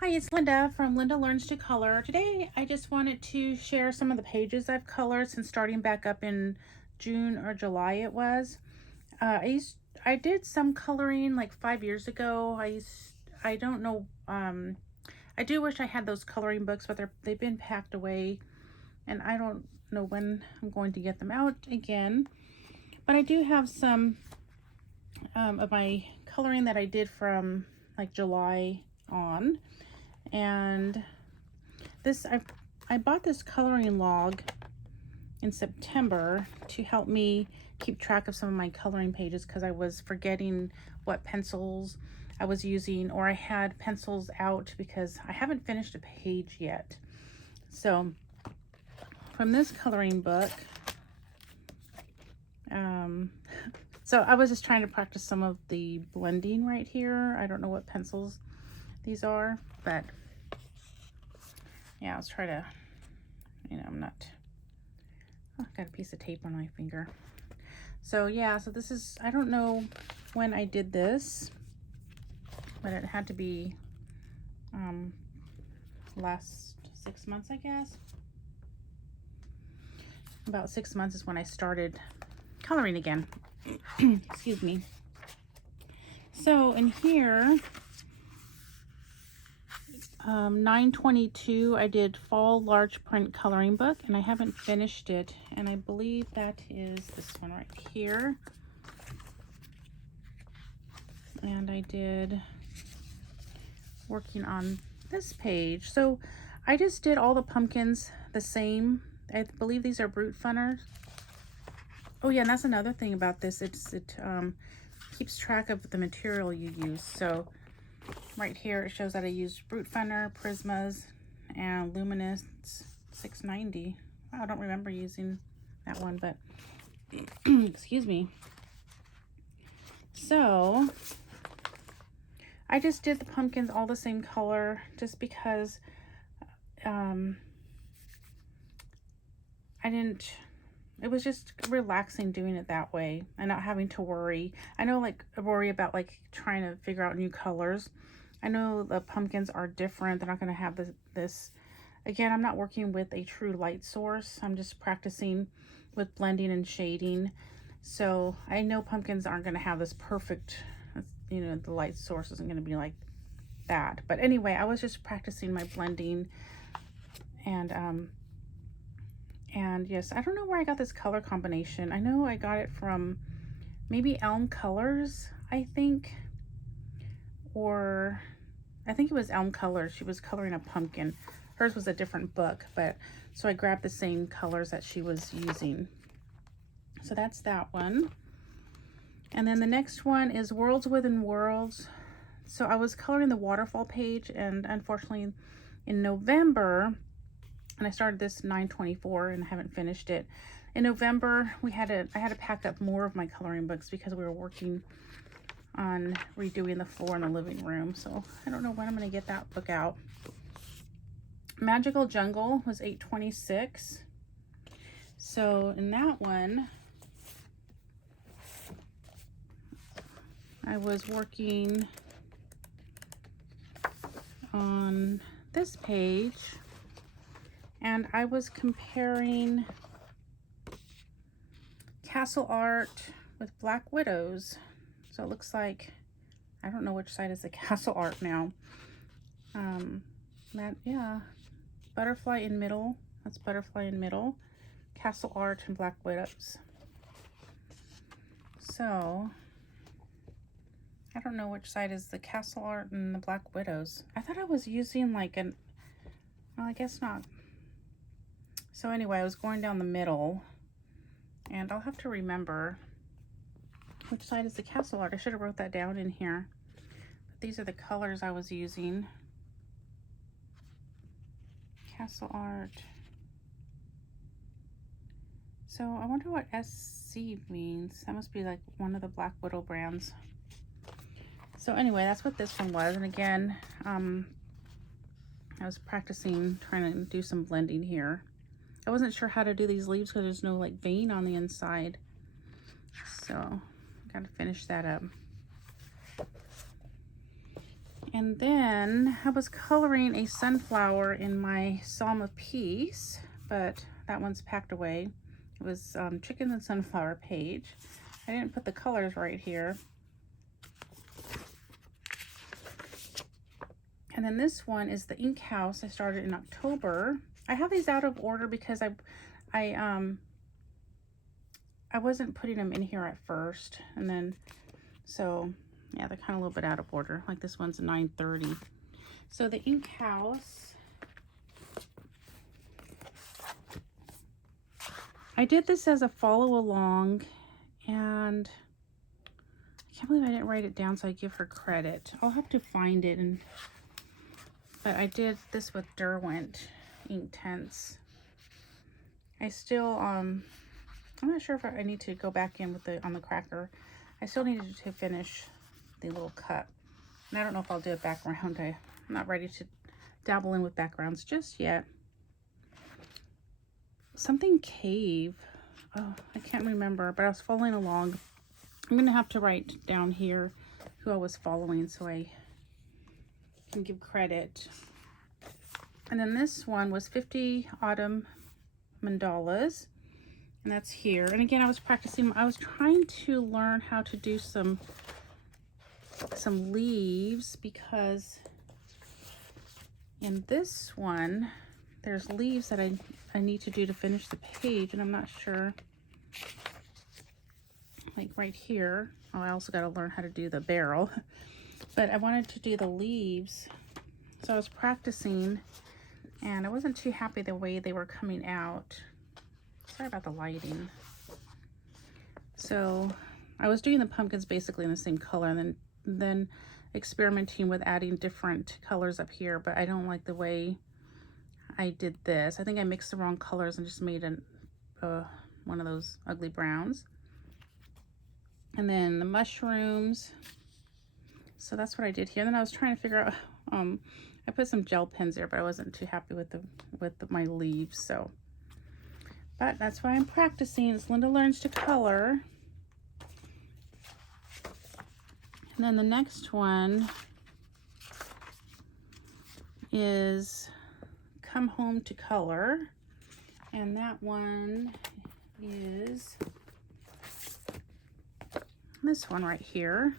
Hi, it's Linda from Linda Learns to Color. Today I just wanted to share some of the pages I've colored since starting back up in June or July it was. I did some coloring like 5 years ago. I don't know, I do wish I had those coloring books, but they've been packed away and I don't know when I'm going to get them out again. But I do have some of my coloring that I did from like July on. And I bought this coloring log in September to help me keep track of some of my coloring pages because I was forgetting what pencils I was using, or I had pencils out because I haven't finished a page yet. So from this coloring book, so I was just trying to practice some of the blending right here. I don't know what pencils these are, but yeah, let's try to, I'm not, oh, I got a piece of tape on my finger. So yeah, so this is, I don't know when I did this, but it had to be last 6 months, I guess. About 6 months is when I started coloring again. Excuse me. So in here, 9/22, I did fall large print coloring book, and I haven't finished it, and I believe that is this one right here. And I did working on this page. So I just did all the pumpkins the same. I believe these are Brute Funners. Oh yeah, and that's another thing about this. It keeps track of the material you use. So right here it shows that I used Brute Funner, Prismas, and Luminous 690. I don't remember using that one, but excuse me. So I just did the pumpkins all the same color just because it was just relaxing doing it that way and not having to worry. I know, like, I worry about like trying to figure out new colors. I know the pumpkins are different. They're not going to have this. Again, I'm not working with a true light source. I'm just practicing with blending and shading. So I know pumpkins aren't going to have this perfect, the light source isn't going to be like that. But anyway, I was just practicing my blending, and yes, I don't know where I got this color combination. I know I got it from maybe Elm Colors, I think. Or I think it was Elm Colors. She was coloring a pumpkin. Hers was a different book, but so I grabbed the same colors that she was using. So that's that one. And then the next one is Worlds Within Worlds. So I was coloring the waterfall page, and unfortunately in November, and I started this 9/24 and I haven't finished it. In November, I had to pack up more of my coloring books because we were working on redoing the floor in the living room. So I don't know when I'm going to get that book out. Magical Jungle was 8/26. So in that one, I was working on this page, and I was comparing castle art with Black Widows. So it looks like, I don't know which side is the castle art now. Yeah, butterfly in middle. That's butterfly in middle. Castle art and Black Widows. So I don't know which side is the castle art and the Black Widows. I thought I was using like well, I guess not. So anyway, I was going down the middle, and I'll have to remember which side is the castle art. I should have wrote that down in here. But these are the colors I was using. Castle art. So I wonder what SC means. That must be like one of the Black Widow brands. So anyway, that's what this one was. And again, I was practicing trying to do some blending here. I wasn't sure how to do these leaves because there's no like vein on the inside. So I gotta finish that up. And then I was coloring a sunflower in my Psalm of Peace, but that one's packed away. It was Chicken and Sunflower page. I didn't put the colors right here. And then this one is the Ink House. I started in October. I have these out of order because I wasn't putting them in here at first, and then so yeah, they're kind of a little bit out of order. Like this one's 9:30. So the Ink House, I did this as a follow along, and I can't believe I didn't write it down, so I give her credit. I'll have to find it, but I did this with Derwent Inktense. I still I'm not sure if I need to go back in with on the cracker. I still needed to finish the little cup. And I don't know if I'll do a background. I'm not ready to dabble in with backgrounds just yet. Something cave. Oh, I can't remember, but I was following along. I'm going to have to write down here who I was following so I can give credit. And then this one was 50 Autumn Mandalas. And that's here. And again, I was practicing. I was trying to learn how to do some leaves, because in this one there's leaves that I need to do to finish the page, and I'm not sure, like right here. Oh, I also got to learn how to do the barrel, but I wanted to do the leaves, so I was practicing, and I wasn't too happy the way they were coming out. Sorry about the lighting. So I was doing the pumpkins basically in the same color, and then experimenting with adding different colors up here, but I don't like the way I did this. I think I mixed the wrong colors and just made one of those ugly browns. And then the mushrooms. So that's what I did here. And then I was trying to figure out, I put some gel pens there, but I wasn't too happy with my leaves. So, but that's why I'm practicing. It's Linda Learns to Color. And then the next one is Come Home to Color. And that one is this one right here.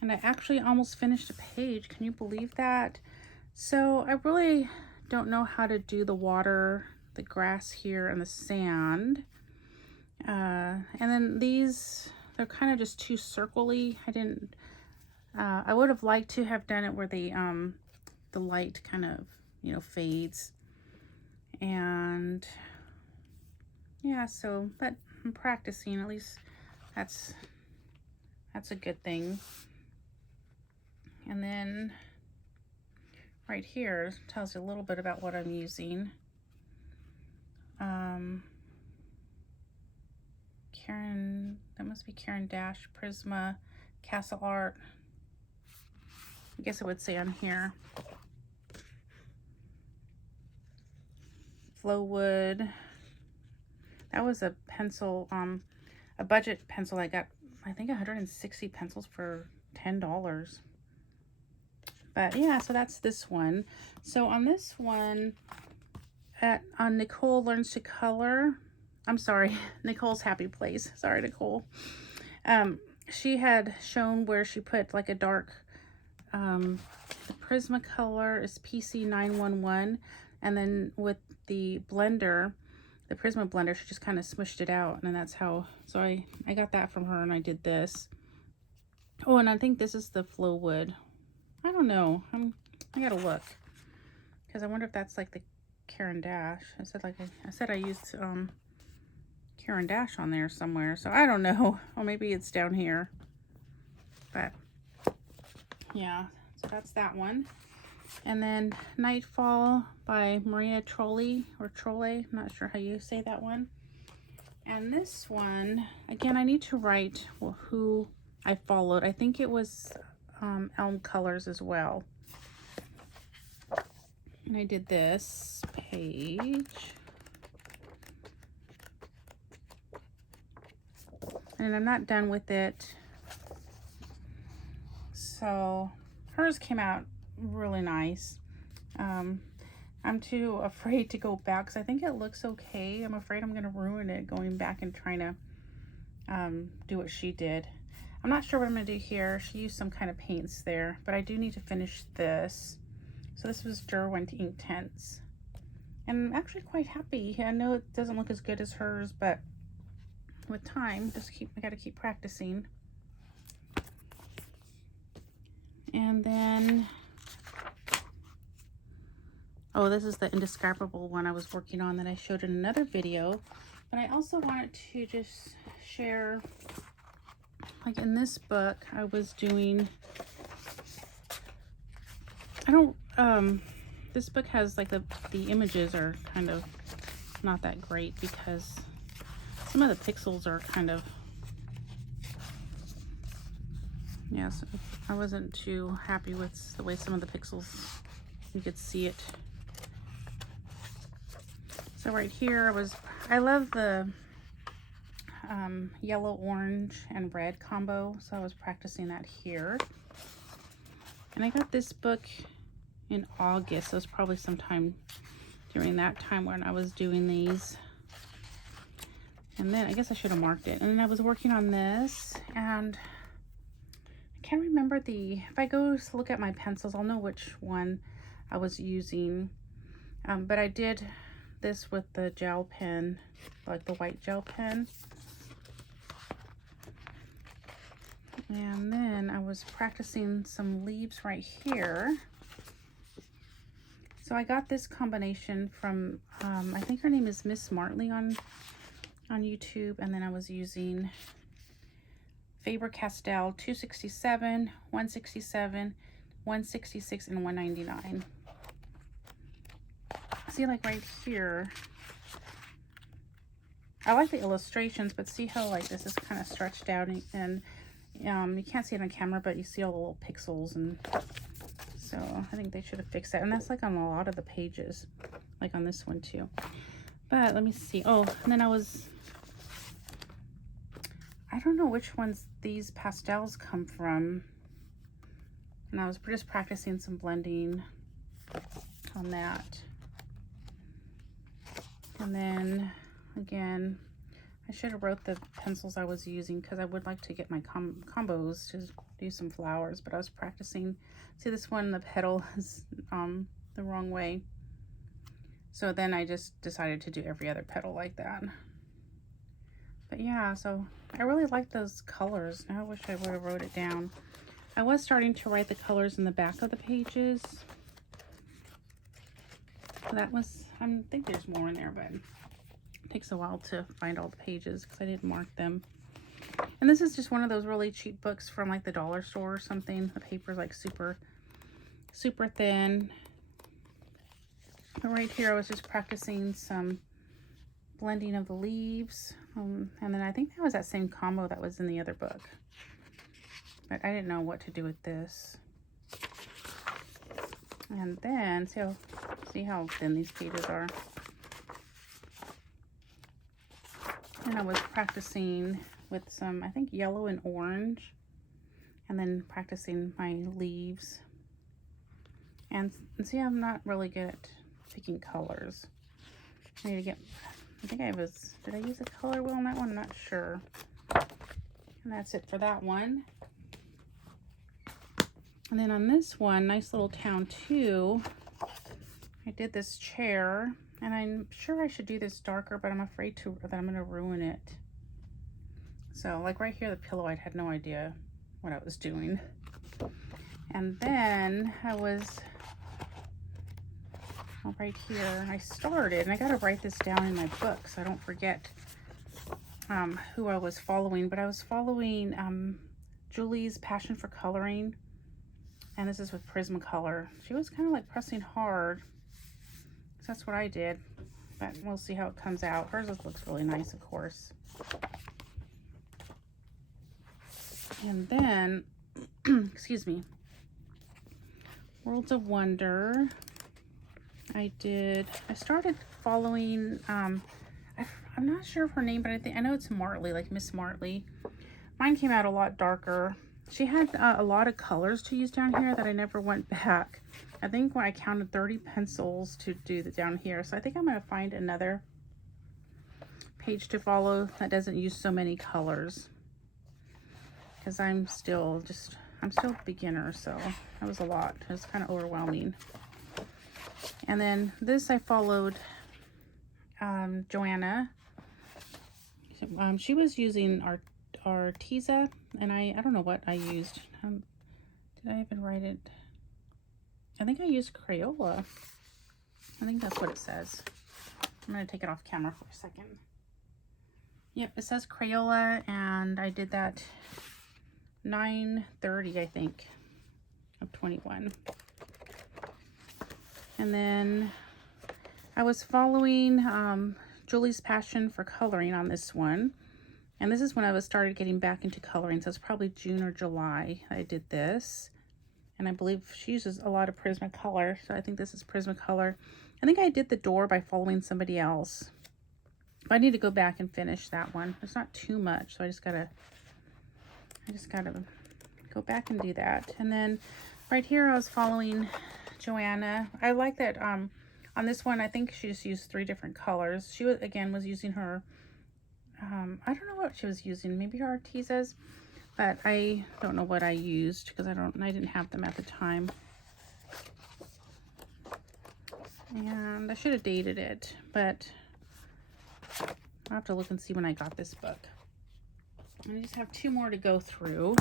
And I actually almost finished a page. Can you believe that? So I really don't know how to do the water, the grass here, and the sand. And then these, they're kind of just too circly. I would have liked to have done it where the light kind of, fades. And yeah, so, but I'm practicing, at least that's a good thing. And then right here tells you a little bit about what I'm using. That must be Karen Dash Prisma Castle Art. I guess it would say on here. Flowwood. That was a pencil, a budget pencil. I got, I think, 160 pencils for $10. But yeah, so that's this one. So on this one, on Nicole Learns to Color, I'm sorry, Nicole's Happy Place. Sorry, Nicole. She had shown where she put like a dark, the Prismacolor is PC911, and then with the blender, the Prisma blender, she just kind of smushed it out, and that's how, so I got that from her, and I did this. Oh, and I think this is the Flowwood. I don't know. I gotta look, because I wonder if that's like the Karen Dash. I said I used Karen Dash on there somewhere, so I don't know. Or maybe it's down here. But yeah, so that's that one. And then Nightfall by Maria Trolle, I'm not sure how you say that one. And this one, again, I need to write who I followed. I think it was Elm Colors as well. And I did this page. And I'm not done with it. So hers came out really nice. I'm too afraid to go back because I think it looks okay. I'm afraid I'm going to ruin it going back and trying to do what she did. I'm not sure what I'm going to do here. She used some kind of paints there, but I do need to finish this. So this was Derwent Inktense. And I'm actually quite happy. I know it doesn't look as good as hers, but with time, I got to keep practicing. And then, oh, this is the indescribable one I was working on that I showed in another video. But I also wanted to just share, like in this book, I was doing, this book has like the images are kind of not that great because some of the pixels are kind of, yes, I wasn't too happy with the way some of the pixels, you could see it. So right here I love the yellow, orange, and red combo. So I was practicing that here. And I got this book in August. So it was probably sometime during that time when I was doing these. And then I guess I should have marked it. And then I was working on this, and I can't remember if I go to look at my pencils, I'll know which one I was using. But I did this with the gel pen, like the white gel pen. And then I was practicing some leaves right here. So I got this combination from, I think her name is Miss Martley on YouTube. And then I was using Faber-Castell 267, 167, 166, and 199. See, like right here, I like the illustrations, but see how like this is kind of stretched out, and you can't see it on camera, but you see all the little pixels, and so I think they should have fixed that. And that's like on a lot of the pages, like on this one too. But let me see. Oh, and then I don't know which ones these pastels come from, and I was just practicing some blending on that. And then again, I should have wrote the pencils I was using because I would like to get my combos to do some flowers, but I was practicing. See, this one, the petal is the wrong way. So then I just decided to do every other petal like that. But yeah, so I really like those colors. Now I wish I would have wrote it down. I was starting to write the colors in the back of the pages. That was, I think there's more in there, but it takes a while to find all the pages because I didn't mark them. And this is just one of those really cheap books from like the dollar store or something. The paper's like super thin. But right here I was just practicing some blending of the leaves. And then I think that was that same combo that was in the other book. But I didn't know what to do with this. And then, see how thin these pages are. And I was practicing with some, I think, yellow and orange. And then practicing my leaves. And see, I'm not really good at picking colors. I need to get, I think did I use a color wheel on that one? I'm not sure. And that's it for that one. And then on this one, Nice Little Town 2, I did this chair, and I'm sure I should do this darker, but I'm afraid that I'm going to ruin it. So like right here, the pillow, I had no idea what I was doing. And then right here, I started, and I got to write this down in my book so I don't forget who I was following, but I was following Julie's Passion for Coloring. And this is with Prismacolor. She was kind of like pressing hard. So that's what I did. But we'll see how it comes out. Hers looks really nice, of course. And then, excuse me, Worlds of Wonder. I started following, I'm not sure of her name, but I know it's Martley, like Miss Martley. Mine came out a lot darker. she had a lot of colors to use down here that I never went back. I think when I counted 30 pencils to do the down here. So I think I'm going to find another page to follow that doesn't use so many colors. Because I'm still a beginner, so that was a lot. It was kind of overwhelming. And then this I followed Joanna. She was using Arteza, and I don't know what I used. Did I even write it? I think I used Crayola. I think that's what it says. I'm going to take it off camera for a second. Yep, it says Crayola, and I did that 9/30, I think, of 21. And then I was following Julie's passion for coloring on this one. And this is when I started getting back into coloring. So it's probably June or July I did this. And I believe she uses a lot of Prismacolor. So I think this is Prismacolor. I think I did the door by following somebody else. But I need to go back and finish that one. It's not too much. So I just gotta go back and do that. And then right here I was following Joanna. I like that on this one I think she just used 3 different colors. She was using her I don't know what she was using, maybe her Artezas, but I don't know what I used because I didn't have them at the time. And I should have dated it, but I'll have to look and see when I got this book. I just have 2 more to go through.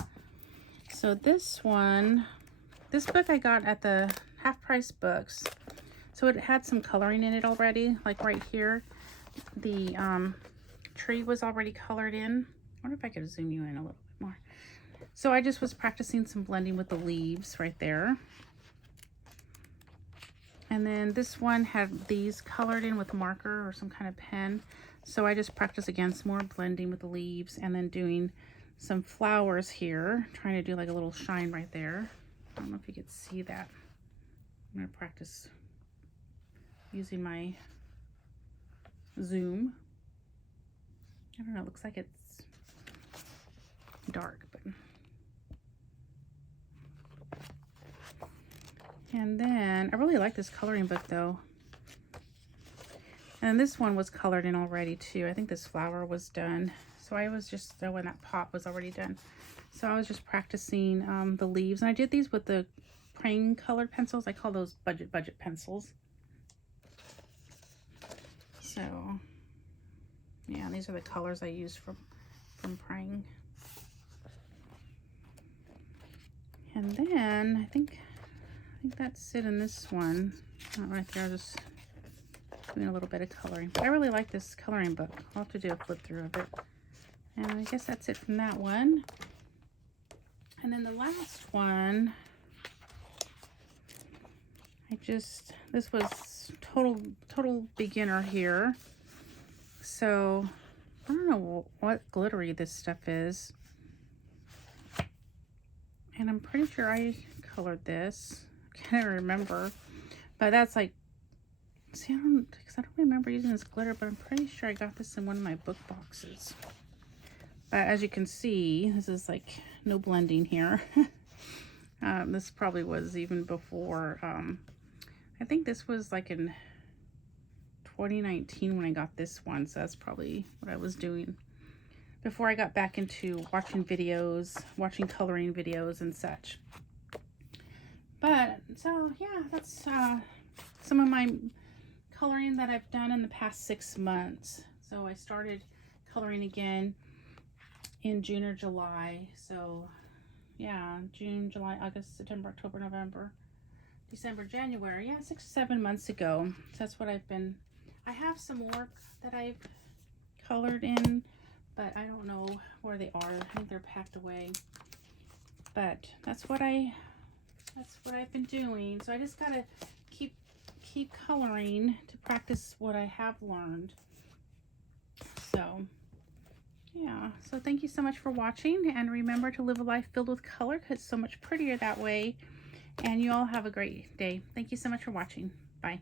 So this book I got at the half-price books. So it had some coloring in it already, like right here. The tree was already colored in. I wonder if I could zoom you in a little bit more. So I just was practicing some blending with the leaves right there. And then this one had these colored in with a marker or some kind of pen. So I just practiced again some more blending with the leaves and then doing some flowers here, trying to do like a little shine right there. I don't know if you could see that. I'm going to practice using my zoom. I don't know, it looks like it's dark, but. And then I really like this coloring book though. And this one was colored in already too. I think this flower was done. So I was just, when that pot was already done. So I was just practicing the leaves. And I did these with the Prang colored pencils. I call those budget pencils. So yeah, these are the colors I used from Prang. And then I think that's it in this one. Not right there, just doing a little bit of coloring. But I really like this coloring book. I'll have to do a flip through of it. And I guess that's it from that one. And then the last one, this was total beginner here. So I don't know what glittery this stuff is. And I'm pretty sure I colored this. I can't remember. But that's like, see, I don't remember using this glitter, but I'm pretty sure I got this in one of my book boxes. But as you can see, this is like no blending here. This probably was even before, I think this was like in 2019 when I got this one. So that's probably what I was doing before I got back into watching videos, watching coloring videos and such. But so yeah, that's some of my coloring that I've done in the past 6 months. So I started coloring again in June or July. So yeah, June, July, August, September, October, November, December, January. Yeah, 6 or 7 months ago. So that's what I've been. I have some work that I've colored in, but I don't know where they are. I think they're packed away. But that's what I've been doing. So I just gotta keep coloring to practice what I have learned. So yeah, so thank you so much for watching, and remember to live a life filled with color because it's so much prettier that way. And you all have a great day. Thank you so much for watching. Bye.